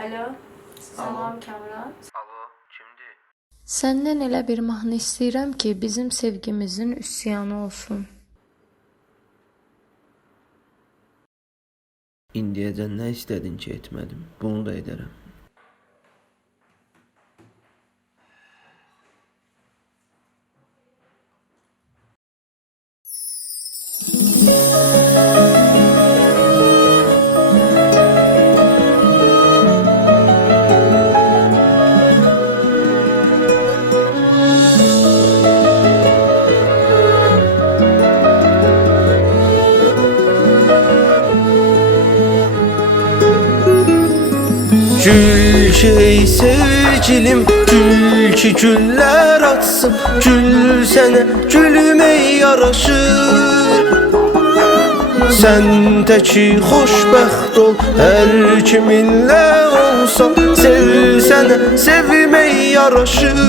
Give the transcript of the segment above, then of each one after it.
Alo. Salam Kamran. Alo, kimdir? Səndən elə bir mahnı istəyirəm ki, bizim sevgimizin üsyanı olsun. İndiyəcən nə istədin ki, etmədim. Bunu da edərəm. Gül ki ey sevgilim Gül ki güller atsın. Gül sene gülüme yaraşır. Sen teki xoşbəxt ol Hər kiminlə olsan Sevsənə sevmək yaraşır.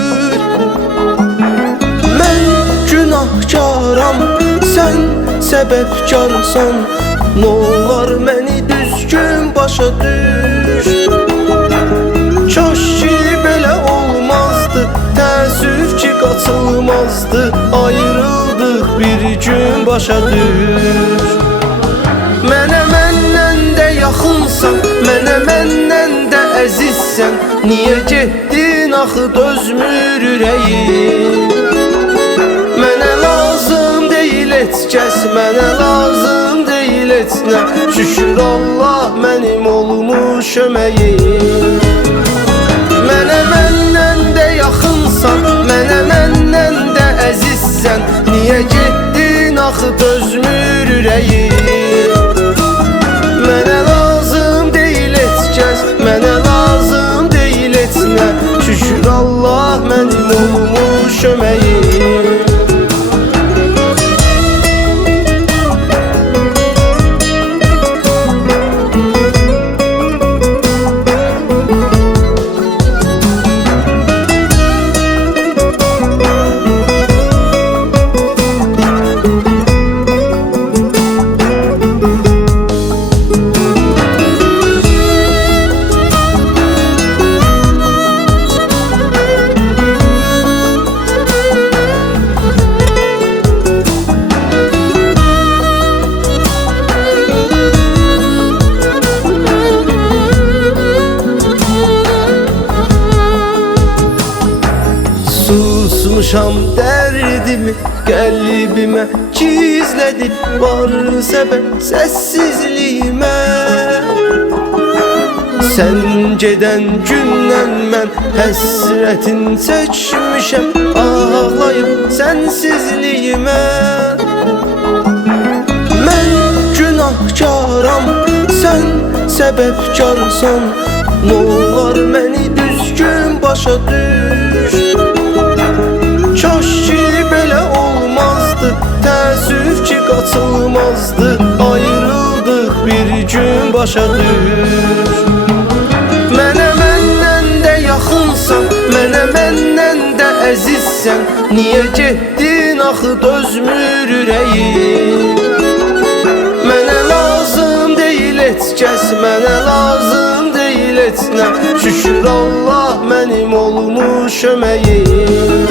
Mən günahkaram Sən səbəbkarsan Nə olar məni düzgün başa düş qaçılmazdı Ayrıldıq bir gün başa düş. Mənə məndən də yaxınsan Mənə məndən də əzizsən Niyə getdin axı dözmür ürəyim Mənə lazım deyil heç kəs Mənə lazım deyil heç nə Şükür Allah mənim olmuş öməyim əzizsən Niyə getdin axı dözmür ürəyim Mənə lazım deyil heç kəs Mənə lazım deyil heç nə Şükür Allah mənim olmuş öməyim Susmuşam dərdimi qəlbimə gizlədib var Sən gedən gündən mən həsrətin çəkmişəm ağlayıb sənsizliyimə Mən günahkaram, sən səbəbkarsan Nə olar məni düzgün başa düş Qaçılmazdı Ayrıldıq bir gün başa düş. Mənə məndən də yaxınsan Mənə məndən də əzizsən Niyə getdin axı dözmür ürəyim Mənə lazım deyil heç kəs Mənə lazım deyil heç nə Şükür Allah mənim olmuş öməyim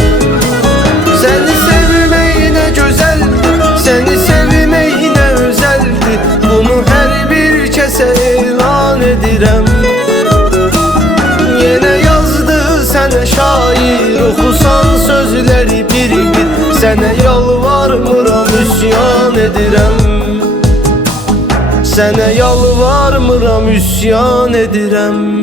Sözləri bir-bir Sənə yalvarmıram, üsyan edirəm Sənə yalvarmıram, üsyan edirəm